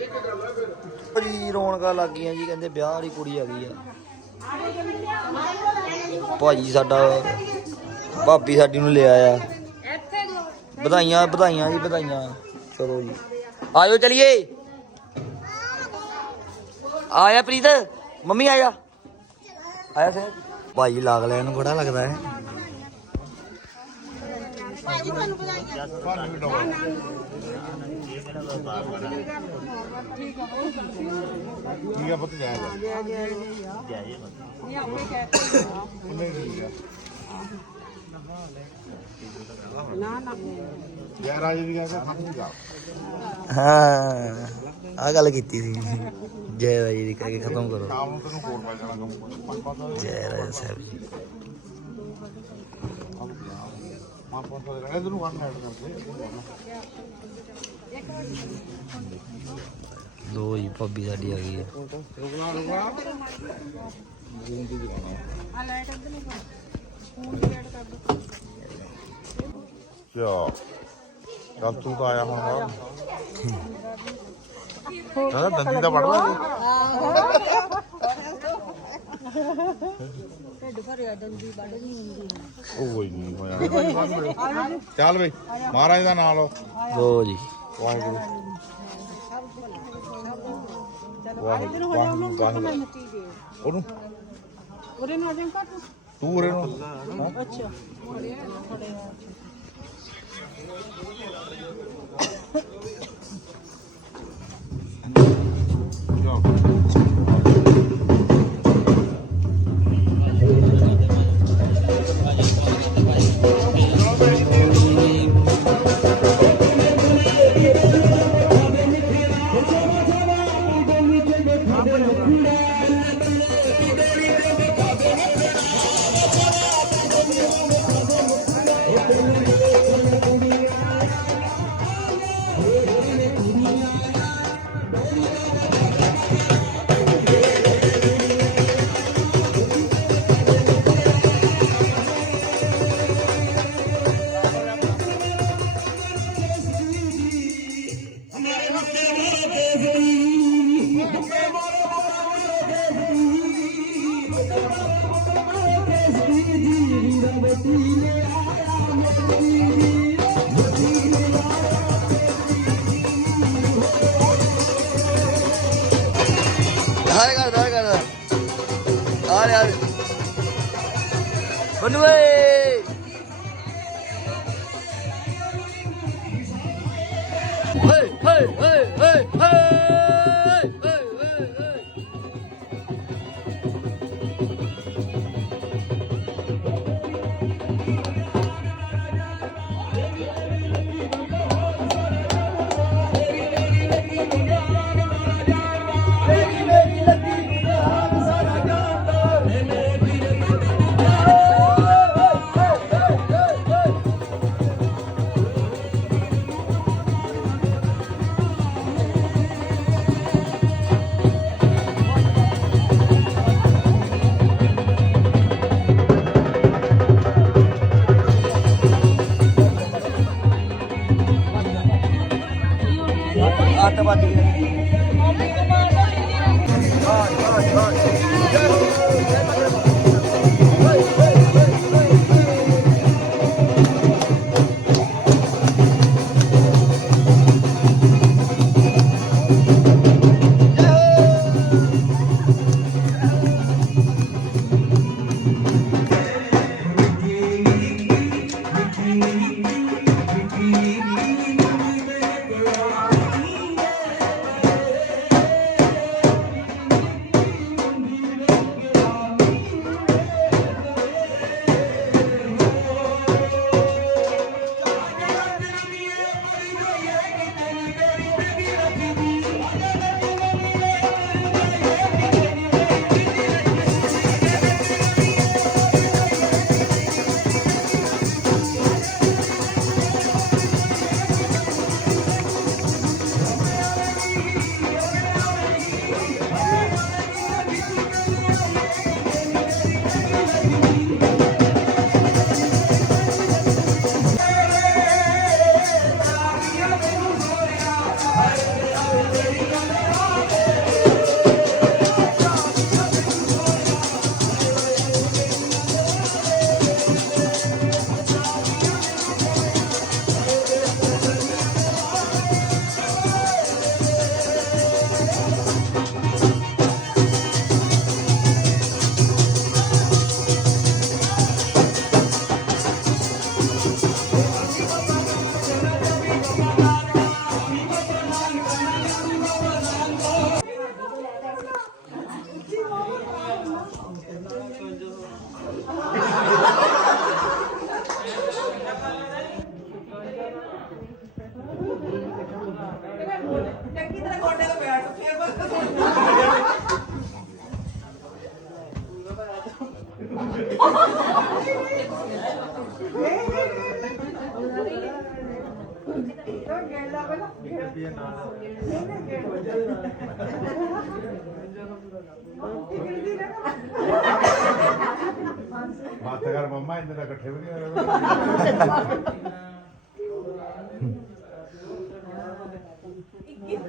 ਜੀ ਰੌਣਕਾਂ ਲੱਗ ਗਈਆਂ ਜੀ, ਕਹਿੰਦੇ ਵਿਆਹ ਵਾਲੀ ਕੁੜੀ ਆ ਗਈ ਆ। ਭਾਜੀ ਸਾਡਾ, ਭਾਬੀ ਸਾਡੀ ਨੂੰ ਲਿਆ ਆਇਆ ਵਧਾਈਆਂ ਵਧਾਈਆਂ ਜੀ, ਵਧਾਈਆਂ। ਚਲੋ ਜੀ। ਆਇਓ ਚਲਿਏ। ਆਇਆ ਪ੍ਰੀਤ? ਮੰਮੀ ਆਇਆ? ਆਇਆ ਸਰ ਭਾਈ ਲਾਗ ਲੈਣ ਨੂੰ ਬੜਾ ਲੱਗਦਾ ਹੈ। ਠੀਕ ਆ ਪੁੱਤ ਜਾਏਗਾ ਉਹਨੇ ਠੀਕ ਆ ਯਾਰ ਰਾਜ ਵੀ ਕਹਿੰਦਾ ਖਤਮ ਜਾ ਹਾਂ ਆ ਗੱਲ ਕੀਤੀ ਸੀ। ਜੈ ਰਾਜੀ ਦੀ ਕਹਿ ਕੇ ਖਤਮ ਕਰੋ। ਸ਼ਾਮ ਨੂੰ ਤੈਨੂੰ ਹੋਰ ਪੈ ਜਾਣਾ ਕੰਮ ਜੈ ਰਾਜਾ ਸਾਹਿਬ ਜੀ। ਪੰਜ ਸੌ ਦੇ ਰਹਿਣੇ ਤੈਨੂੰ ਵਨ ਐਡ ਕਰਕੇ ਲੋ ਜੀ ਭਾਬੀ ਸਾਡੀ ਆ ਗਈ ਹੈ ਰੁਕਣਾ ਰੁਕਣਾ ਚਾ ਚੱਲ ਤੂੰ ਤਾਂ ਆਇਆ ਹੁਣ। ਕਹਿੰਦਾ ਦੰਦੀ ਦਾ ਪੜਦਾ ਢਿੱਡ ਭਰਿਆ ਦੰਦੀ ਵੱਢ ਨਹੀਂ ਹੁੰਦੀ ਉਹ ਕੋਈ ਨਹੀਂ ਹੋਇਆ। ਚੱਲ ਬਈ ਮਹਾਰਾਜ ਦਾ ਨਾਮ ਲਓ। ਲੋ ਜੀ। ਵਾਹਿਗੁਰੂ। ਵਾਹਿਗੁਰੂ ਵਾਹਿਗੁਰੂ ਉਹਨੂੰ? ਉਹਦੇ ਨਾਲ ਦੇ ਕੱਟ ਤੂੰ ਉਰੇ ਨੂੰ ਅੱਛਾ। ਹਾਰੇ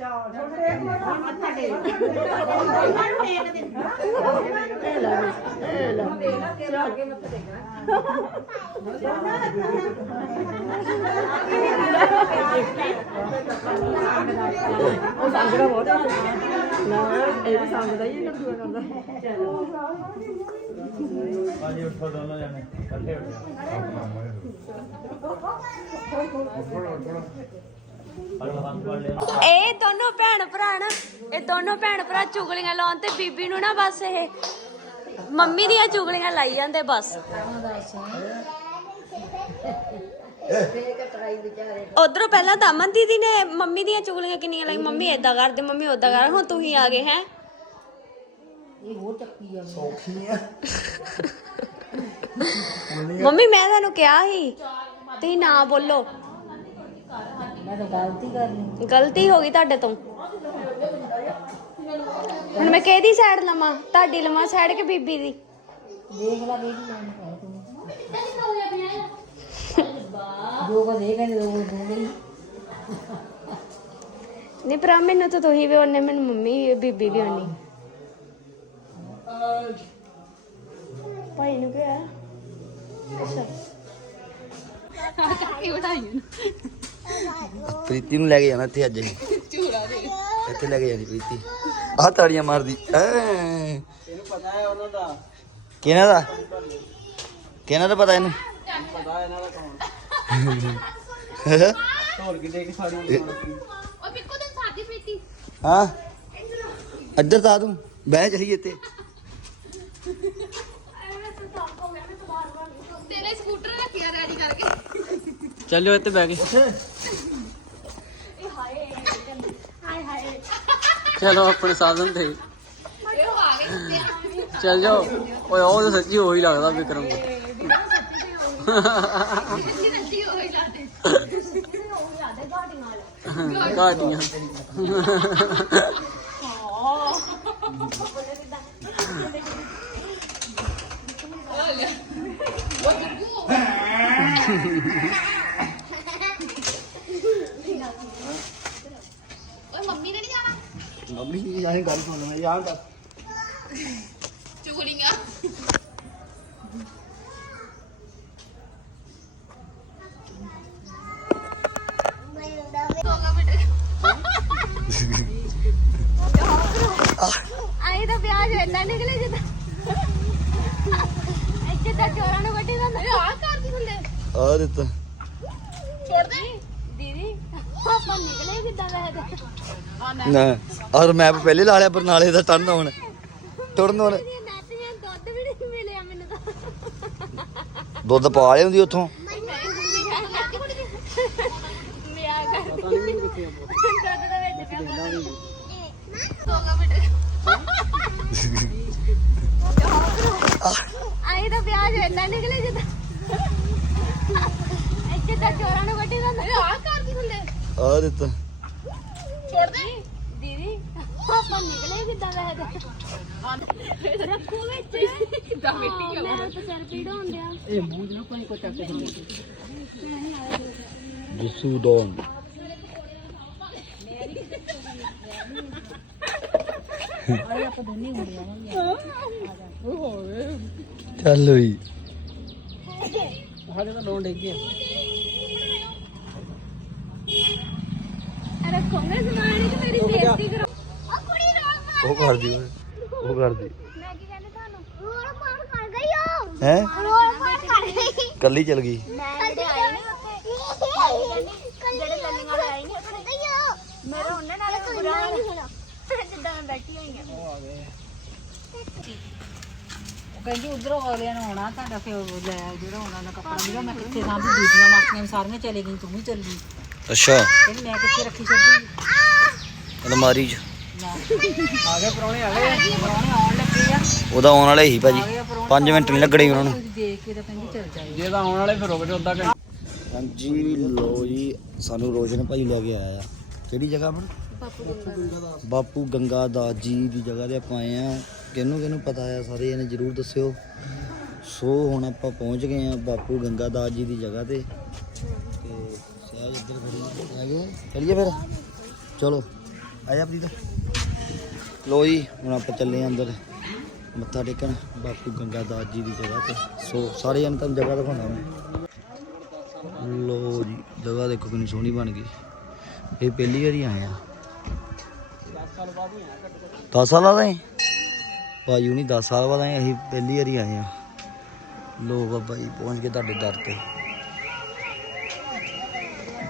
ਉਹ ਸੰਗਦਾ ਬਹੁਤ ਆ ਨਾ ਇਹ ਵੀ ਸੰਗਦਾ ਹੀ ਇਹ ਦੂਆ ਕਰਦਾ ਭਾਜੀ ਉੱਠੋ ਦੋਨੋਂ ਜਾਣੇ ਇਕੱਠੇ ਉੱਠੋ ਫੜੋ ਹੱਥ ਫੜ ਲਿਆ ਇਹ ਦੋਨੋਂ ਭੈਣ ਭਰਾ ਨਾ ਇਹ ਦੋਨੋਂ ਭੈਣ ਭਰਾ ਚੁਗਲੀਆਂ ਲਾਉਣ ਤੇ ਬੀਬੀ ਨੂੰ ਨਾ ਬਸ ਇਹ ਮੰਮੀ ਦੀਆਂ ਚੁਗਲੀਆਂ ਲਾਈ ਜਾਂਦੇ ਬਸ। ਉਧਰੋਂ ਪਹਿਲਾਂ ਤਾਂ ਅਮਨ ਦੀਦੀ ਨੇ ਮੰਮੀ ਦੀਆਂ ਚੁਗਲੀਆਂ ਕਿੰਨੀਆਂ ਲਾਈ ਮੰਮੀ ਏਦਾਂ ਕਰਦੇ ਮੰਮੀ ਓਦਾਂ ਕਰ ਹੁਣ ਤੁਸੀਂ ਆ ਗਏ ਹੈ? ਮੰਮੀ ਮੈਂ ਤੁਹਾਨੂੰ ਕਿਹਾ ਸੀ ਤੁਸੀਂ ਨਾ ਬੋਲੋ। ਮੈਂ ਤਾਂ ਗਲਤੀ ਹੋ ਗਈ ਤੁਹਾਡੇ ਤੋਂ। ਹੁਣ ਮੈਂ ਕਿਹਦੀ ਸਾਈਡ ਲਵਾਂ? ਤੁਹਾਡੀ ਲਵਾਂ ਸਾਈਡ ਕਿ ਬੀਬੀ ਦੀ? ਦੇਖ ਲੈ ਹੈ ਤੂੰ ਜੋ ਕੋ ਦੇਖ ਉਹ ਨਹੀਂ ਭਰਾ ਮੈਨੂੰ ਤਾਂ ਤੁਸੀਂ ਵੀ ਉਹਨੇ ਮੈਨੂੰ ਮੰਮੀ ਵੀ ਬੀਬੀ ਵੀ ਉਹਨੀ। ਭਾਈ ਨੂੰ ਕਿਹਾ। ਪ੍ਰੀਤੀ ਨੂੰ ਲੈ ਕੇ ਜਾਣਾ ਇੱਥੇ ਅੱਜ ਅਸੀਂ। ਇੱਥੇ ਲੈ ਕੇ ਜਾਣੀ ਪ੍ਰੀਤੀ। ਆਹ ਤਾੜੀਆਂ ਮਾਰਦੀ। ਐ। ਪਤਾ ਹੈ ਉਹਨਾਂ ਦਾ ਕਿਹਨਾਂ ਦਾ? ਕਿਹਨਾਂ ਦਾ ਪਤਾ ਇਹਨੂੰ? ਪਤਾ ਇਹਨਾਂ ਦਾ ਕੌਣ ਢੋਲ ਕੇ ਦੇ ਕੇ ਸਾੜੀ ਹਾਂ ਇੱਧਰ ਤਾਂ ਤੂੰ ਬਹਿ ਚਲੀ ਇੱਥੇ ਚੱਲਿਓ ਇੱਥੇ ਬੈ ਕੇ। ਚਲੋ ਆਪਣੇ ਸਾਧਨ ਤੇ। ਚੱਲ ਜਾਓ। ਓਏ, ਉਹ ਤਾਂ ਸੱਚੀ ਹੋ ਹੀ ਲੱਗਦਾ ਵਿਕਰਮ। ਗਾਟੀਆਂ ਮੰਮੀ ਜੀ ਆਏ ਗੱਲ ਸੁਣ ਮੈਂ ਆਪਾਂ ਨਿਕਲੇ ਕਿੱਦਾਂ ਵੈਸੇ ਨਾ ਔਰ ਮੈਪ ਪਹਿਲੇ ਲਾ ਲਿਆ ਬਰਨਾਲੇ ਦਾ ਟਰਨ ਹੁਣ। ਟਰਨ ਹੁਣ। ਤੇ ਨਾਟੀਆਂ ਦੁੱਧ ਵੀ ਨਹੀਂ ਮਿਲਿਆ ਮੈਨੂੰ ਤਾਂ। ਦੁੱਧ ਪਾ ਲਿਆ ਹੁੰਦੀ ਉੱਥੋਂ। ਵਿਆਹ ਕਰ ਦੁੱਧ ਦੇ ਵਿੱਚ ਪਿਆ ਆਈ ਤਾਂ ਵਿਆਹ ਜੋ ਏਦਾਂ ਨਿਕਲੇ ਜਿੱਦਾਂ। ਜਿੱਦਾਂ ਚੋਰਾਂ ਨੂੰ ਵੱਢੀ ਜਾਂਦਾ ਆ ਹੁੰਦੇ ਆ ਦਿੱਤਾ। ਛੋੜ ਦੇ ਦੀਦੀ ਆਪਾਂ ਨਿਕਲੇ ਕਿੱਦਾਂ ਵੈਸੇ? ਰੱਖੋ ਵਿੱਚ। ਕਿੱਦਾਂ ਮਿੱਟੀ ਆ ਮੇਰਾ ਤਾਂ ਸਿਰ ਪੀੜ ਹੋਣ ਡਿਆ। ਇਹ ਮੂੰਹ ਨੂੰ ਕੋਈ ਕੋ ਚੱਕ ਕੇ ਜਸੂ ਡੌਨ। ਚੱਲ ਹੋਈ। ਹਾਲੇ ਤਾਂ ਲੋਨ ਡਿੱਗ ਗਿਆ ਰੱਖੋਗੇ ਸਮਾਨ ਕਿ ਮੇਰੀ ਸੇਫਟੀ ਕਰੋ। ਉਹ ਕੁੜੀ ਰੋਕ ਉਹ ਕਰਦੀ ਓਏ ਉਹ ਕਰਦੀ। ਮੈਂ ਕੀ ਕਹਿੰਦਾ ਤੁਹਾਨੂੰ? ਰੋਲ ਪਾਰ ਕਰ ਗਈ ਹੋ ਹੈ? ਰੋਲ ਪਾਰ ਕਰ ਗਈ। ਕੱਲੀ ਚਲ ਗਈ। ਮੈਂ ਜਿਹੜੇ ਆਏ ਨੇ ਉੱਤੇ ਜਿਹੜੇ ਲੱਲੀਆਂ ਵਾਲੇ ਆਏ ਨੇ ਉੱਤੇ ਮੇਰਾ ਉਹਨਾਂ ਨਾਲ ਬੁਰਾ ਨਹੀਂ ਹੋਣਾ। ਜਿੱਦਾਂ ਮੈਂ ਬੈਠੀ ਹੋਈ ਹਾਂ ਉਹ ਕਹਿੰਦੀ ਉਧਰੋਂ ਅਗਲਿਆਂ ਨੂੰ ਆਉਣਾ ਤੁਹਾਡਾ ਫਿਰ ਉਹ ਲੈ ਜਿਹੜਾ ਉਹਨਾਂ ਦਾ ਕੱਪੜਾ ਮਿਲਿਆ ਮੈਂ ਕਿੱਥੇ ਸਾਂਭੀ ਦੂਜੀਆਂ ਮਾਸੀਆਂ ਸਾਰੀਆਂ ਚਲੇ ਗਈ ਤੂੰ ਵੀ ਚੱਲੀ ਅੱਛਾ। ਕਹਿੰਦੀ ਮੈਂ ਕਿੱਥੇ ਰੱਖੀ ਛੱਡੀ ਅਲਮਾਰੀ 'ਚ। ਆ ਗਏ ਪਰੌਣੇ ਆ ਗਏ। ਪਰੌਣੇ ਆਉਣ ਲੱਗੇ ਆ। ਉਹਦਾ ਆਉਣ ਵਾਲੇ ਹੀ ਭਾਜੀ। 5 ਮਿੰਟ ਨਹੀਂ ਲੱਗਣੇ ਉਹਨਾਂ ਨੂੰ। ਦੇਖ ਕੇ ਤਾਂ ਕਹਿੰਦੀ ਚੱਲ ਜਾਏ ਜੇ ਤਾਂ ਆਉਣ ਵਾਲੇ ਫਿਰ ਜਾਓ ਅੱਧਾ ਘੰਟਾ। ਹਾਂਜੀ ਲੋ ਜੀ ਸਾਨੂੰ ਰੋਸ਼ਨ ਭਾਈ ਲੈ ਕੇ ਆਇਆ। ਆ ਕਿਹੜੀ ਜਗ੍ਹਾ ਬਣ ਬਾਪੂ ਗੰਗਾ ਦਾਸ ਜੀ ਦੀ ਜਗ੍ਹਾ ਤੇ ਆਪਾਂ ਆਏ ਆ ਕਿਹਨੂੰ ਕਿਹਨੂੰ ਪਤਾ ਆ? ਸਾਰੇ ਜਣੇ ਜਰੂਰ ਦੱਸਿਓ। ਸੋ ਹੁਣ ਆਪਾਂ ਪਹੁੰਚ ਗਏ ਆ ਬਾਪੂ ਗੰਗਾ ਦਾਸ ਜੀ ਦੀ ਜਗ੍ਹਾ ਤੇ। ਤੇ ਚਲਿਏ ਫਿਰ? ਚਲੋ। ਆਇਆ ਪ੍ਰੀਤ। ਲੋ ਜੀ, ਹੁਣ ਆਪਾਂ ਚੱਲੇ ਆਂ ਅੰਦਰ। ਮੱਥਾ ਟੇਕਣ। ਬਾਪੂ ਗੰਗਾ ਦਾਸ ਜੀ ਦੀ ਜਗ੍ਹਾ ਤੇ। ਸੋ ਸਾਰੇ ਜਣੇ ਤੁਹਾਨੂੰ ਜਗ੍ਹਾ ਦਿਖਾਉਣਾ ਮੈਂ। ਲੋ ਜੀ, ਜਗ੍ਹਾ ਦੇਖੋ ਕਿੰਨੀ ਸੋਹਣੀ ਬਣ ਗਈ। ਇਹ ਪਹਿਲੀ ਵਾਰੀ ਆਏ ਆ। 10 ਸਾਲਾਂ ਦਾ ਹੈ ਭਾਈ ਨਹੀਂ 10 ਸਾਲ ਬਾਅਦ ਆਏ, ਅਸੀਂ ਪਹਿਲੀ ਵਾਰੀ ਆਏ ਆ। ਲੋ ਬਾਬਾ ਜੀ, ਪਹੁੰਚ ਗਏ ਤੁਹਾਡੇ ਦਰ ਤੇ।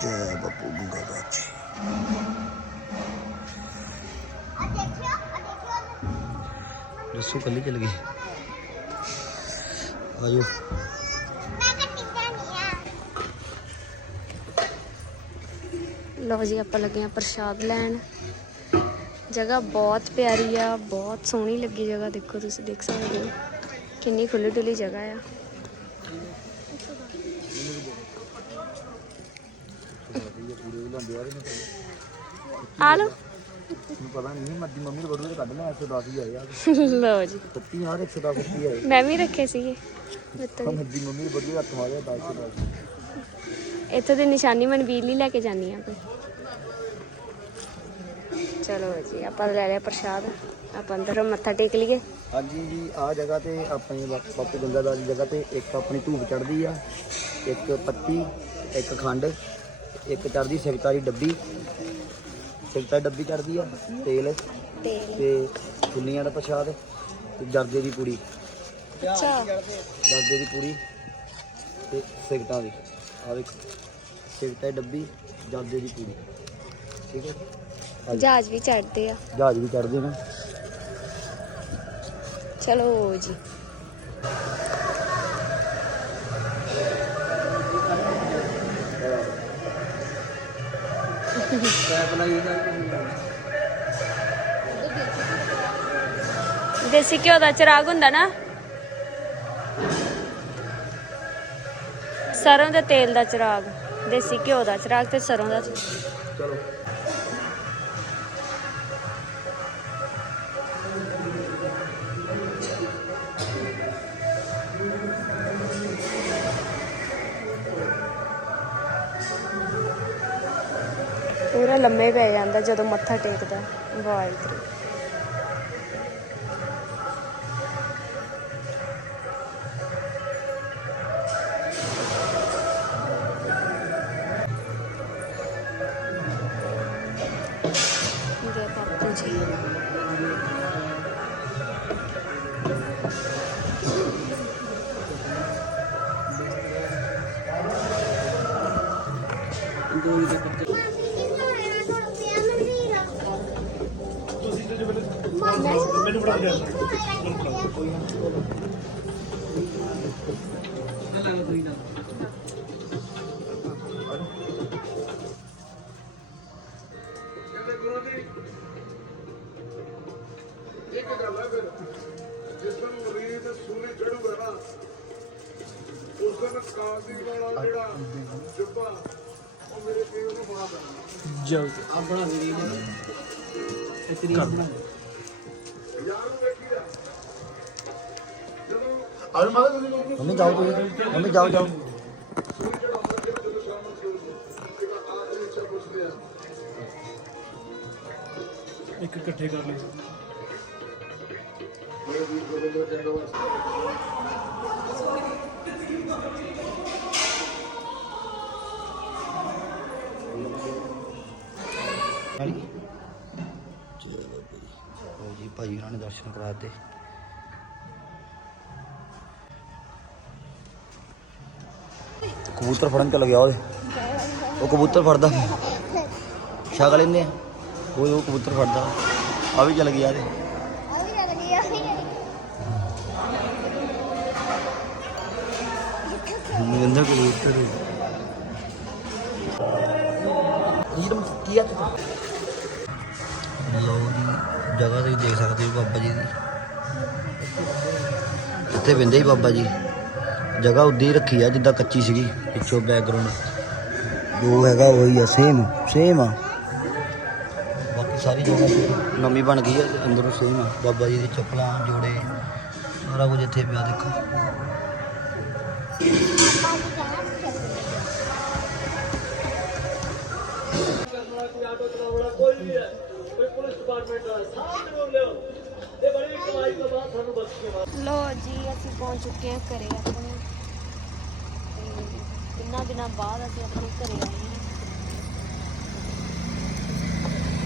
ਜੈ ਬਾਪੂ ਗੁੰਗਾ ਦਾਸ ਜੀ ਦੱਸੋ ਕੱਲੀ ਚਲ ਗਈ ਆਜੋ ਲਓ ਜੀ ਆਪਾਂ ਲੱਗੇ ਆ ਪ੍ਰਸ਼ਾਦ ਲੈਣ ਜਗ੍ਹਾ ਬਹੁਤ ਪਿਆਰੀ ਆ ਬਹੁਤ ਸੋਹਣੀ ਲੱਗੀ ਜਗ੍ਹਾ ਦੇਖੋ ਤੁਸੀਂ ਦੇਖ ਸਕਦੇ ਹੋ ਕਿੰਨੀ ਖੁੱਲੀ ਡੁੱਲੀ ਜਗ੍ਹਾ ਆ ਆ ਲਓ ਪਤਾ ਨਹੀਂ ਮੱਦੀ ਮੰਮੀ ਕੋਲ ਬੜੂ ਕੱਢ ਲਿਆ 110 ਹੀ ਆਏ ਆ। ਲਓ ਜੀ। ਸੱਤੀ ਯਾਰ 110 ਸੱਤੀ ਆਏ। ਮੈਂ ਵੀ ਰੱਖੇ ਸੀਗੇ। ਮਿੱਤਰ ਤਾਂ ਮੱਦੀ ਮੰਮੀ ਕੋਲ ਬੜੂ ਹੱਥ ਮਾਰਿਆ 10 10 ਇੱਥੋਂ ਦੀ ਨਿਸ਼ਾਨੀ ਮਨਵੀਰ ਲਈ ਲੈ ਕੇ ਜਾਨੀ ਆ ਕੋਈ। ਚਲੋ ਜੀ ਆਪਾਂ ਲੈ ਲਿਆ ਪ੍ਰਸ਼ਾਦ। ਆਪਾਂ ਅੰਦਰ ਮੱਥਾ ਟੇਕ ਲਈਏ। ਹਾਂਜੀ ਜੀ ਆ ਜਗ੍ਹਾ ਤੇ ਆਪਣੀ ਬਾ- ਬਾਪੂ ਗੰਗਾ ਦਾਸ ਦੀ ਜਗ੍ਹਾ ਤੇ ਇੱਕ ਆਪਣੀ ਧੂਪ ਚੜਦੀ ਆ ਇੱਕ ਪੱਤੀ ਇੱਕ ਖੰਡ। ਇੱਕ ਚੜਦੀ ਸਿਗਤਾ ਦੀ ਡੱਬੀ। ਸਿਗਤਾ ਦੀ ਡੱਬੀ ਚੜਦੀ ਆ ਤੇਲ। ਤੇਲ। ਤੇ ਫੁੱਲੀਆਂ ਦਾ ਪ੍ਰਸ਼ਾਦ ਤੇ ਜਰਦੇ ਦੀ ਪੂੜੀ। ਅੱਛਾ। ਜਰਦੇ ਦੀ ਪੂੜੀ ਤੇ ਸਿਗਟਾਂ ਦੀ। ਆ ਦੇਖੋ ਸਿਗਤਾ ਦੀ ਡੱਬੀ ਜਰਦੇ ਦੀ ਪੂੜੀ। ਠੀਕ ਹੈ ਹਾਂਜੀ। ਜਹਾਜ਼ ਵੀ ਚੜਦੇ ਆ। ਜਹਾਜ਼ ਵੀ ਚੜਦੇ ਨੇ। ਚਲੋ ਜੀ। ਦੇਸੀ ਘਿਓ ਦਾ ਚਿਰਾਗ ਹੁੰਦਾ ਨਾ। ਸਰੋਂ ਦੇ ਤੇਲ ਦਾ ਚਿਰਾਗ, ਦੇਸੀ ਘਿਓ ਦਾ ਚਿਰਾਗ ਤੇ ਸਰੋਂ ਦਾ ਲੰਮੇ ਪੈ ਜਾਂਦਾ ਜਦੋਂ ਮੱਥਾ ਟੇਕਦਾ ਵਾਹਿਗੁਰੂ। ਜਾਓ ਆ ਬਣਾ ਦੇ ਰੀਲ ਇੱਕ ਰੀਲ ਬਣਾ ਯਾਰ ਨੂੰ ਵੇਖੀ ਆ ਜਦੋਂ ਮੰਮੀ ਜਾਓ ਤੁਸੀਂ। ਮੰਮੀ ਜਾਓ ਜਾਓ। ਇੱਕ ਇਕੱਠੇ ਕਰ ਲਈ ਦਰਸ਼ਨ ਕਰਾ ਕਬੂਤਰ ਫੜਨ ਚਲ ਗਿਆ ਉਹਦੇ। ਉਹ ਕਬੂਤਰ ਫੜਦਾ। ਛਕ ਲੈਂਦੇ ਆ ਉਹ ਉਹ ਕਬੂਤਰ ਫੜਦਾ। ਆ ਵੀ ਚਲ ਗਿਆ ਇਹਦੇ। ਨਿੰਦਾ ਕਬੂਤਰ। ਇਹ ਕੀ ਆ ਜਗ੍ਹਾ ਤੁਸੀਂ ਦੇਖ ਸਕਦੇ ਹੋ ਬਾਬਾ ਜੀ ਦੀ। ਇੱਥੇ ਬਿੰਦੇ ਹੀ ਬਾਬਾ ਜੀ। ਜਗ੍ਹਾ ਉਦੀ ਹੀ ਰੱਖੀ ਆ ਜਿੱਦਾਂ ਕੱਚੀ ਸੀਗੀ ਪਿੱਛੋਂ ਬੈਕਗ੍ਰਾਉਂਡ ਜੋ ਹੈਗਾ ਉਹੀ ਆ ਸੇਮ ਸੇਮ ਆ। ਬਾਕੀ ਸਾਰੀ ਜਗ੍ਹਾ ਨਵੀਂ ਬਣ ਗਈ ਆ ਅੰਦਰੋਂ ਸੇਮ ਆ। ਬਾਬਾ ਜੀ ਦੀ ਚੱਪਲਾਂ ਜੋੜੇ ਸਾਰਾ ਕੁਝ ਇੱਥੇ ਪਿਆ ਦੇਖੋ। ਲੋ ਜੀ, ਅਸੀਂ ਪਹੁੰਚ ਚੁੱਕੇ ਹਾਂ ਘਰੇ ਆਪਣੇ। ਕਿੰਨਾ ਦਿਨਾਂ ਬਾਅਦ ਅਸੀਂ ਆਪਣੇ ਘਰੇ ਆਏ ਹਾਂ।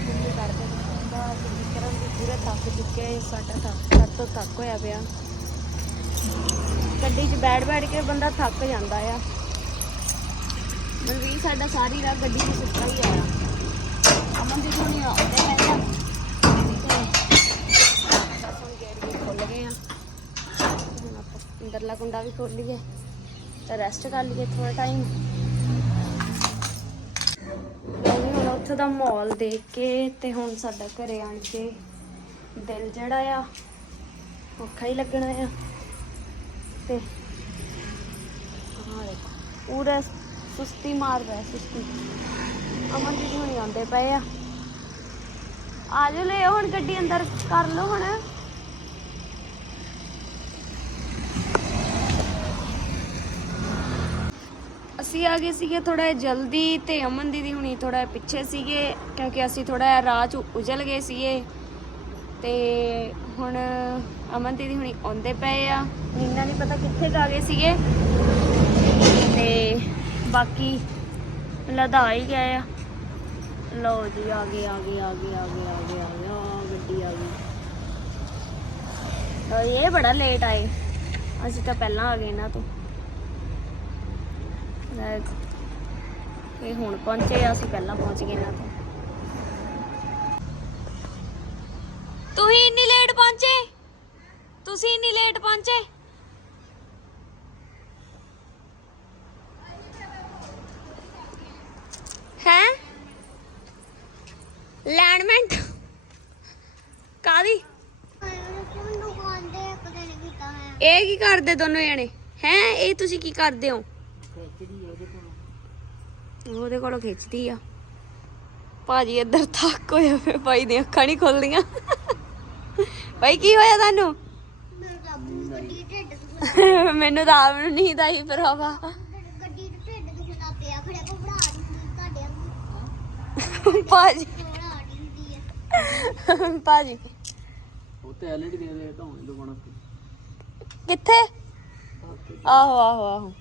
ਮੰਮੀ ਕਰਦੇ ਨੇ ਦਾ ਵਿਕਰਮ ਵੀ ਪੂਰਾ ਥੱਕ ਚੁੱਕਿਆ ਹੈ ਸਾਡਾ ਥੱਕ ਸਭ ਤੋਂ ਥੱਕ ਹੋਇਆ ਪਿਆ। ਗੱਡੀ 'ਚ ਬੈਠ ਬੈਠ ਕੇ ਬੰਦਾ ਥੱਕ ਜਾਂਦਾ ਆ। ਮਨਵੀਰ, ਸਾਡਾ ਸਾਰੀ ਰਾਤ ਗੱਡੀ 'ਚ ਸੁੱਤਾ ਹੀ ਆਇਆ ਅਮਨ ਦੀ ਆਉਂਦੇ ਆਇਆ ਗੇਟ ਵੀ ਗਏ ਆ ਹੁਣ ਆਪਾਂ ਅੰਦਰਲਾ ਕੁੰਡਾ ਵੀ ਖੋਲ ਲਈਏ ਤੇ ਰੈਸਟ ਕਰ ਲਈਏ ਥੋੜਾ ਟਾਈਮ ਮੈਂ ਹੁਣ ਉੱਥੇ ਦਾ ਮਾਹੌਲ ਦੇਖ ਕੇ ਤੇ ਹੁਣ ਸਾਡਾ ਘਰੇ ਆਣ ਕੇ ਦਿਲ ਜਿਹੜਾ ਆ ਔਖਾ ਹੀ ਲੱਗਣਾ ਆ ਤੇ ਹਾਂ ਪੂਰਾ ਸੁਸਤੀ ਮਾਰ ਰਿਹਾ ਸੁਸਤੀ। ਅਮਨ ਜੀ ਹੁਣੀ ਆਉਂਦੇ ਪਏ ਆ। ਆ ਜਾਓ, ਲੈ ਹੁਣ ਗੱਡੀ ਅੰਦਰ, ਕਰ ਲਓ ਹੁਣ। ਅਸੀਂ ਆ ਗਏ ਸੀਗੇ ਥੋੜਾ ਜਲਦੀ ਤੇ ਅਮਨ ਦੀਦੀ ਹੁਣੀ ਥੋੜਾ ਪਿੱਛੇ ਸੀਗੇ, ਕਿਉਂਕਿ ਅਸੀਂ ਥੋੜਾ ਰਾਹ ਚ ਉਜਲ ਗਏ ਸੀਗੇ। ਤੇ ਹੁਣ ਅਮਨ ਦੀਦੀ ਹੁਣੀ ਆਉਂਦੇ ਪਏ ਆ। ਨੀਨਾ ਨਹੀਂ ਪਤਾ ਕਿੱਥੇ ਜਾ ਗਏ ਸੀਗੇ। ਤੇ ਬਾਕੀ ਲਦਾ ਹੀ ਗਏ ਆ। ਲਓ ਜੀ, ਆ ਗਏ ਆ ਗਏ ਆ ਗਏ ਆ ਗਏ ਆ ਗਏ ਆ ਗਏ, ਆ ਗੱਡੀ ਆ ਗਈ। ਲਓ ਇਹ ਬੜਾ ਲੇਟ ਆਏ। ਅਸੀਂ ਤਾਂ ਪਹਿਲਾਂ ਆ ਗਏ ਨਾ ਤੋਂ। ਇਹ ਹੁਣ ਪਹੁੰਚੇ ਅਸੀਂ ਪਹਿਲਾਂ ਪਹੁੰਚ ਗਏ ਨਾ ਤੋਂ। ਤੁਸੀਂ ਇੰਨੀ ਲੇਟ ਪਹੁੰਚੇ? ਤੁਸੀਂ ਇੰਨੀ ਲੇਟ ਪਹੁੰਚੇ ਹੈ ਲੈਂਡਮੈਂਟ ਕਾਦੀ ਇਹ ਕੀ ਕਰਦੇ ਦੋਨੋਂ ਜਣੇ? ਹੈ, ਇਹ ਤੁਸੀਂ ਕੀ ਕਰਦੇ ਹੋ? ਉਹਦੇ ਕੋਲੋਂ ਖਿੱਚਦੀ ਆ। ਭਾਜੀ ਇੱਧਰ ਥੱਕ ਹੋਇਆ ਪਿਆ ਭਾਈ ਦੀਆਂ ਅੱਖਾਂ ਨਹੀਂ ਖੁੱਲਦੀਆਂ। ਭਾਈ, ਕੀ ਹੋਇਆ ਤੁਹਾਨੂੰ? ਮੈਨੂੰ ਤਾਂ ਆਪ ਨੂੰ ਨੀਂਦ ਆਈ ਭਰਾਵਾ ਗੱਡੀ ਦੇ ਢਿੱਡ ਦੁਖਦਾ ਪਿਆ ਖੜੇ ਘਬਰਾ ਨਹੀਂ ਤੁਹਾਡੇ ਭਾਜੀ। ਘਬਰਾ ਨਹੀਂ ਹੁੰਦੀ ਹੈ ਭਾਜੀ ਉੱਤੇ ਐਲਈਡੀ ਦੇ ਦੇ ਤਾਂ ਦੁਕਾਨਾਂ ਤੇ ਕਿੱਥੇ? ਆਹੋ ਆਹੋ ਆਹੋ।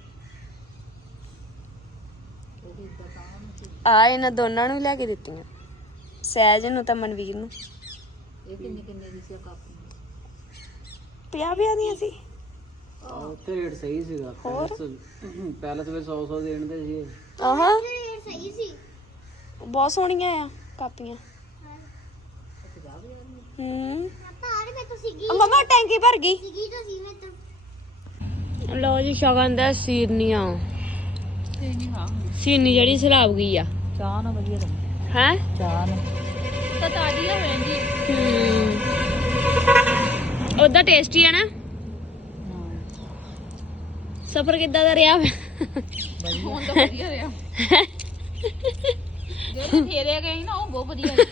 ਆ ਇਹਨਾਂ ਦੋਨਾਂ ਨੂੰ ਲੈ ਕੇ ਦਿੱਤੀਆਂ। ਸਹਿਜ ਨੂੰ ਤਾਂ ਮਨਵੀਰ ਨੂੰ। ਇਹ ਕਿੰਨੇ ਕਿੰਨੇ ਦੀ ਸੀ ਕਾਪੀ? ਦੀਆਂ ਰੇਟ ਸਹੀ ਸੀਗਾ। ਪੈਲਸ ਪੈਲਸ ਵਿੱਚ 100 100 ਦੇਣ ਦੇ ਸੀ। ਆਹਾਂ। ਰੇਟ ਸਹੀ ਸੀ। ਬਹੁਤ ਸੋਹਣੀਆਂ ਆ ਕਾਪੀਆਂ। ਹੂੰ। ਪਾਪਾ ਆਰੇ ਮੈਂ ਤਾਂ ਸੀਗੀ ਮਮਾ ਟੈਂਕੀ ਭਰ ਗਈ। ਸੀਗੀ ਤਾਂ ਸੀ ਮੈਂ ਤਾਂ। ਲਓ ਜੀ ਸ਼ਗਨ ਦਾ ਸੀਰਨੀਆਂ। ਸੀਰਨੀ ਜਿਹੜੀ ਸਲਾਬ ਗਈ ਆ। ਚਾਹ ਨਾ ਵਧੀਆ ਲੱਗਦੀ ਹੈ? ਚਾਹ ਨਾ ਤਾਂ ਤਾਜੀ ਹੋ ਜਾਂਦੀ। ਹੂੰ। ਉਹਦਾ ਟੇਸਟੀ ਆ ਨਾ? ਸਫਰ ਕਿੱਦਾਂ ਦਾ ਰਿਹਾ? ਹੁਣ ਤਾਂ ਵਧੀਆ ਰਿਹਾ। ਜਿਹੜੇ ਫੇਰੇ ਗਏ ਸੀ ਨਾ ਉਹ ਬਹੁਤ ਵਧੀਆ ਸੀ।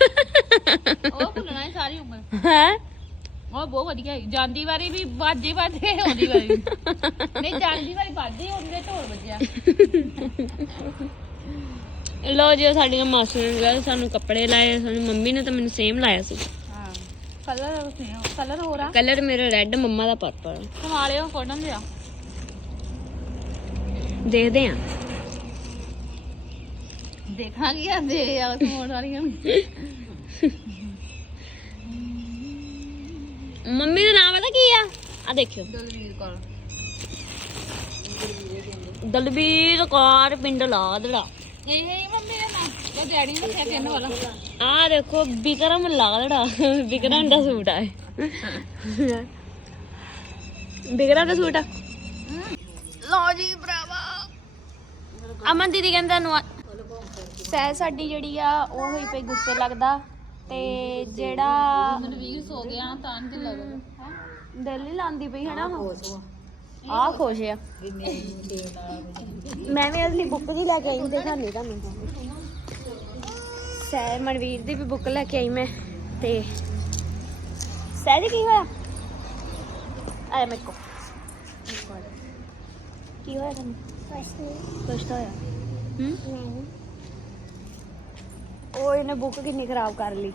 ਉਹ ਭੁੱਲਣਾ ਹੈ ਸਾਰੀ ਉਮਰ। ਹੈ? ਉਹ ਬਹੁਤ ਵਧੀਆ ਸੀ। ਜਾਂਦੀ ਵਾਰੀ ਵੀ ਬਾਜੇ ਬਾਜੇ ਆਉਂਦੀ ਵਾਰੀ ਵੀ। ਨਹੀਂ ਜਾਂਦੀ ਵਾਰੀ ਬਾਜੇ ਹੁੰਦੇ ਢੋਲ ਵੱਜਿਆ। ਲਓ ਜੀ ਉਹ ਸਾਡੀਆਂ ਮਾਸੀਆਂ ਨੇ ਲਿਆ ਸਾਨੂੰ ਕੱਪੜੇ ਲਾਏ ਸਾਡੀ ਮੰਮੀ ਨੇ ਤਾਂ ਮੈਨੂੰ ਸੇਮ ਲਾਇਆ ਸੀ। ਹਾਂ ਕਲਰ ਕਲਰ ਹੋ ਰਹਾ ਕਲਰ ਮੇਰਾ ਰੈੱਡ ਮੰਮਾ ਦਾ ਪਰਪਲ ਕਮਾ ਲਿਓ ਕੋਟਨ ਲਿਆ ਦੇਖਦੇ ਆ ਦੇਖਾਂਗੇ ਆ ਦੇ ਆ ਸਮੋਣ ਵਾਲੀਆਂ ਨੂੰ। ਮੰਮੀ ਦਾ ਨਾਮ ਪਤਾ ਕੀ ਆ? ਆ ਦੇਖਿਓ। ਦਲਵੀਰ ਕੌਰ। ਪਿੰਡ ਲਾਦੜਾ। ਇਹ ਹੀ ਮੰਮੀ ਦਾ ਨਾਮ। ਉਹ ਡੈਡੀ ਨੇ ਰੱਖਿਆ ਕਿੰਨ ਵਾਲਾ। ਆ ਦੇਖੋ ਵਿਕਰਮ ਲਾਦੜਾ। ਵਿਕਰਮ ਦਾ ਸੂਟ ਆ। ਵਿਕਰਮ ਦਾ ਸੂਟ ਆ। ਲਓ ਜੀ ਭਰਾਵਾ। ਅਮਨ ਦੀਦੀ ਕਹਿੰਦਾ ਨੂੰ ਸਹਿ ਸਾਡੀ ਜਿਹੜੀ ਆ ਉਹ ਹੋਈ ਪਈ ਗੁੱਸੇ ਲੱਗਦਾ ਤੇ ਜਿਹੜਾ ਮਨਵੀਰ ਸੋ ਗਿਆ ਤਾਂ ਨਹੀਂ ਲੱਗਦਾ। ਦਿਲ ਨਹੀਂ ਲਾਂਦੀ ਪਈ ਹਨਾ ਆ ਖੁਸ਼ ਆ। ਮੈਂ ਵੀ ਅਸਲੀ ਬੁੱਕ ਜੀ ਲੈ ਕੇ ਆਈ ਦਿਖਾਣੀ ਤੁਹਾਨੂੰ। ਸਹਿ ਮਨਵੀਰ ਦੀ ਵੀ ਬੁੱਕ ਲੈ ਕੇ ਆਈ ਮੈਂ ਤੇ ਸਹਿਜ ਕੀ ਹੋਇਆ? ਆਇਆ ਮੇਰੇ ਕੋ ਕੀ ਹੋਇਆ ਤੁਹਾਨੂੰ? ਕੁਛ ਨਹੀਂ ਕੁਛ ਤਾਂ ਹੋਇਆ। ਹੂੰ? ਨਹੀਂ। ਉਹ ਇਹਨੇ ਬੁੱਕ ਕਿੰਨੀ ਖਰਾਬ ਕਰ ਲਈ।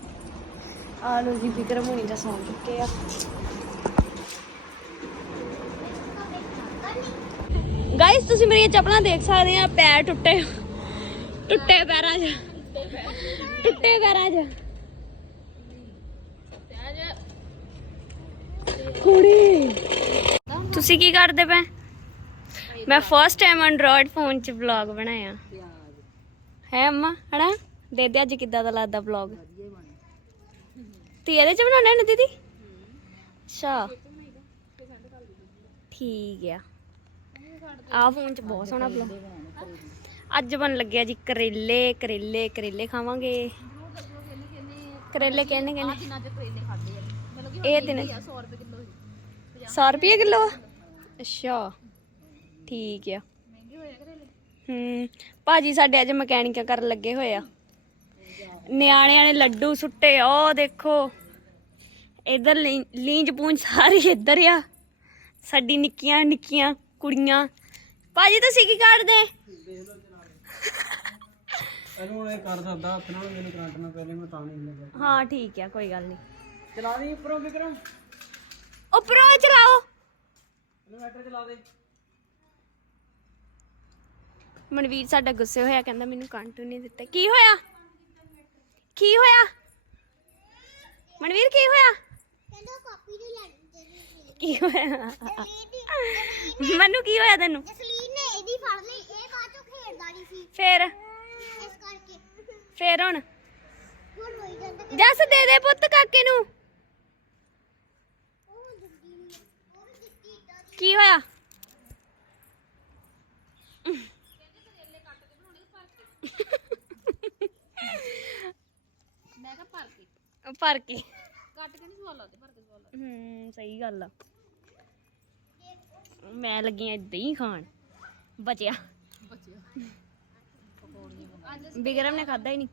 ਆ ਲੋ ਜੀ ਫਿਕਰ ਹੋਣੀ ਦਾ ਸੌਂ ਚੁੱਕੇ ਆ। ਗਾਇਸ ਤੁਸੀਂ ਮੇਰੀਆਂ ਚੱਪਲਾਂ ਦੇਖ ਸਕਦੇ ਆ ਪੈਰ ਟੁੱਟੇ ਟੁੱਟੇ ਪੈਰਾਂ 'ਚ। ਟੁੱਟੇ ਪੈਰਾਂ 'ਚ। ਕੁੜੀ। ਤੁਸੀਂ ਕੀ ਕਰਦੇ ਪਏ? ਮੈਂ ਫਸਟ ਟਾਈਮ ਐਂਡਰੋਇਡ ਫੋਨ 'ਚ ਵਲੌਗ ਬਣਾਇਆ। ਹੈ ਅੰਮਾ ਹਨਾ? ਦੇ ਦੇ ਅੱਜ ਕਿੱਦਾਂ ਦਾ ਲੱਗਦਾ ਵਲੌਗ ਤੇ ਇਹਦੇ 'ਚ ਬਣਾਉਣਾ ਨੇ ਦੀਦੀ? ਅੱਛਾ। ਠੀਕ ਆ। ਆ ਫੋਨ 'ਚ ਬਹੁਤ ਸੋਹਣਾ ਵਲੌਗ ਅੱਜ ਬਣ ਲੱਗਿਆ ਜੀ ਕਰੇਲੇ ਕਰੇਲੇ ਕਰੇਲੇ ਖਾਵਾਂਗੇ। ਕਰੇਲੇ ਕਹਿੰਦੇ ਕਹਿੰਦੇ ਇਹ ਦਿਨ 100 ਰੁਪਏ ਕਿਲੋ 100 ਰੁਪਏ ਕਿਲੋ ਅੱਛਾ। ਠੀਕ ਆ। ਮਹਿੰਗੇ ਹੋਏ ਕਰੇਲੇ ਹੂੰ। ਭਾਜੀ, ਸਾਡੇ ਅੱਜ ਮਕੈਨਿਕਾਂ ਕਰਨ ਲੱਗੇ ਹੋਏ ਆ। ਨਿਆਣਿਆਂ ਨੇ ਲੱਡੂ ਸੁੱਟੇ ਉਹ ਦੇਖੋ। ਇਧਰ ਲੀਂਜ ਪੂੰਜ ਸਾਰੀ ਇੱਧਰ ਆ। ਸਾਡੀ ਨਿੱਕੀਆਂ ਨਿੱਕੀਆਂ ਕੁੜੀਆਂ। ਭਾਜੀ ਤੁਸੀਂ ਕੀ ਕਰਦੇ? ਇਹਨੂੰ ਹੁਣ ਇਹ ਕਰ ਸਕਦਾ ਹੱਥ ਨਾਲ ਮੈਨੂੰ ਕਰੰਟ ਨਾਲ ਪਹਿਲੇ ਮੈਂ ਤਾਂ ਨਹੀਂ ਲੱਗਾ ਹਾਂ ਠੀਕ ਆ ਕੋਈ ਗੱਲ ਨਹੀਂ। ਚਲਾ ਦੇ ਉੱਪਰੋਂ ਵਿਕਰਮ ਉੱਪਰੋਂ ਚਲਾਓ। ਇਨਵਰਟਰ ਚਲਾ ਦੇ। ਮਨਵੀਰ ਸਾਡਾ ਗੁੱਸੇ ਹੋਇਆ ਕਹਿੰਦਾ ਮੈਨੂੰ ਕੰਟੂ ਨਹੀਂ ਦਿੱਤਾ। ਕੀ ਹੋਇਆ? ਕੀ ਹੋਇਆ? ਮਨਵੀਰ ਕੀ ਹੋਇਆ? ਕਹਿੰਦਾ ਕਾਪੀ ਨਹੀਂ ਲੈਣੀ ਚਾਹੀਦੀ ਕੀ ਹੋਇਆ? ਜਸਲੀਨ ਮੈਨੂੰ ਕੀ ਹੋਇਆ ਤੈਨੂੰ? ਜਸਲੀਨ ਨੇ ਇਹਦੀ ਫੜ ਲਈ ਇਹ ਬਾਅਦ ਚੋਂ ਖੇਡਦਾ ਨਹੀਂ ਸੀ। ਫੇਰ? ਇਸ ਕਰਕੇ। ਫੇਰ ਹੁਣ? ਜੱਸ ਦੇ ਦੇ ਪੁੱਤ ਕਾਕੇ ਨੂੰ। ਕੀ ਹੋਇਆ? ਭਰ ਕੇ। ਕੱਟ ਕੇ ਨਹੀਂ ਸਵਾਲ ਲਾਦੇ ਭਰ ਕੇ ਸਵਾਲ ਹੂੰ ਸਹੀ ਗੱਲ ਆ। ਮੈਂ ਲੱਗੀ ਆਂ ਦਹੀਂ ਖਾਣ। ਬਚਿਆ। ਬਚਿਆ। ਬਿਗਰਮ ਨੇ ਖਾਦਾ ਹੀ ਨਹੀਂ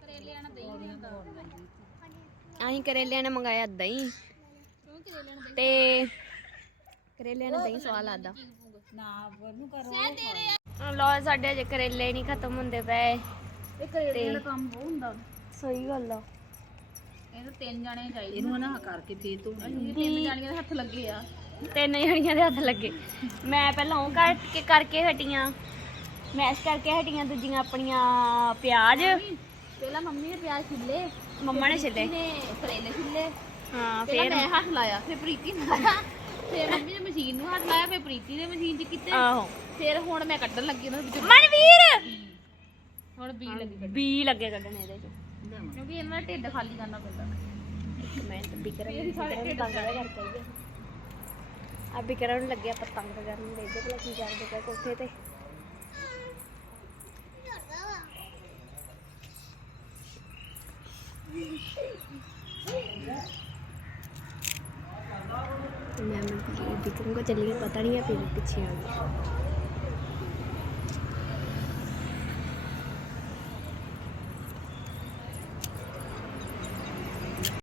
ਕਰੇਲਿਆਂ ਨਾਲ ਦਹੀਂ ਨਹੀਂ ਹੁੰਦਾ। ਅਸੀਂ ਕਰੇਲਿਆਂ ਨੇ ਮੰਗਾਇਆ ਦਹੀਂ। ਕਿਉਂ ਕਰੇਲਿਆਂ ਨਾਲ ਤੇ ਕਰੇਲਿਆਂ ਨੇ ਦਹੀਂ ਸਵਾਦ ਲੱਗਦਾ। ਲੋ ਸਾਡੇ ਅਜੇ ਕਰੇਲੇ ਨਹੀਂ ਖਤਮ ਹੁੰਦੇ ਪਏ। ਇਹ ਕਰੇਲਿਆਂ ਦਾ ਕੰਮ ਬਹੁਤ ਹੁੰਦਾ। ਸਹੀ ਗੱਲ ਆ। ਇਹ ਤਾਂ ਤਿੰਨ ਜਾਣੇ ਚਾਹੀਦੇ ਇਹਨੂੰ ਨਾ ਕਰਕੇ ਫੇਰ ਤੂੰ ਤਿੰਨ ਜਾਣੀਆਂ ਦੇ ਹੱਥ ਲੱਗੇ ਆ। ਤਿੰਨ ਜਣੀਆਂ ਦੇ ਹੱਥ ਲੱਗੇ। ਮੈਂ ਪਹਿਲਾਂ ਉਹ ਕਰਕੇ ਕਰਕੇ ਹਟੀਆਂ। ਮੈਸ਼ ਕਰਕੇ ਹਟੀਆਂ ਦੂਜੀਆਂ ਆਪਣੀਆਂ ਪਿਆਜ਼। ਪਹਿਲਾਂ ਮੰਮੀ ਨੇ ਪਿਆਜ਼ ਛਿੱਲੇ ਮੰਮਾ ਨੇ ਛਿੱਲੇ। ਨੇ ਕਰੇਲੇ ਛਿੱਲੇ। ਹਾਂ ਪਹਿਲਾਂ ਫੇਰ ਮੈਂ ਹੱਥ ਲਾਇਆ ਫਿਰ ਪ੍ਰੀਤੀ ਨੇ ਲਾਇਆ। ਫਿਰ ਮੰਮੀ ਨੇ ਮਸ਼ੀਨ ਨੂੰ ਹੱਥ ਲਾਇਆ ਫਿਰ ਪ੍ਰੀਤੀ ਨੇ ਮਸ਼ੀਨ 'ਚ ਕੀਤੇ। ਆਹੋ। ਫਿਰ ਹੁਣ ਮੈਂ ਕੱਢਣ ਲੱਗੀ ਉਹਨਾਂ ਦੇ ਵਿੱਚੋਂ। ਮਨਵੀਰ! ਹੁਣ ਬੀ ਲੱਗੀ ਬੀ ਲੱਗੇ ਕੱਢਣ ਇਹਦੇ ਚ। ਕਿਉਂਕਿ ਇਹਨਾਂ ਦਾ ਢਿੱਡ ਖਾਲੀ ਕਰਨਾ ਪੈਂਦਾ। ਇੱਕ ਮਿੰਟ ਬਿਕਰਮ ਬਿਕਰਮ ਤੰਗ ਕਰਕੇ ਆਈ ਆ। ਬਿਕਰਮ ਨੂੰ ਲੱਗਿਆ ਪਤੰਗ ਕਰਨ ਦੇ ਦੇ ਭਲਾ ਕੀ ਕਰਦੇ ਪਏ ਕੋਠੇ ਤੇ। ਮੈਂ ਮੈਂ ਬਿਕਰਮ ਕੋ ਚੱਲੀ ਗਈ, ਪਤਾ ਨਹੀਂ ਹੈ ਫਿਰ ਪਿੱਛੇ ਆ ਗਈ।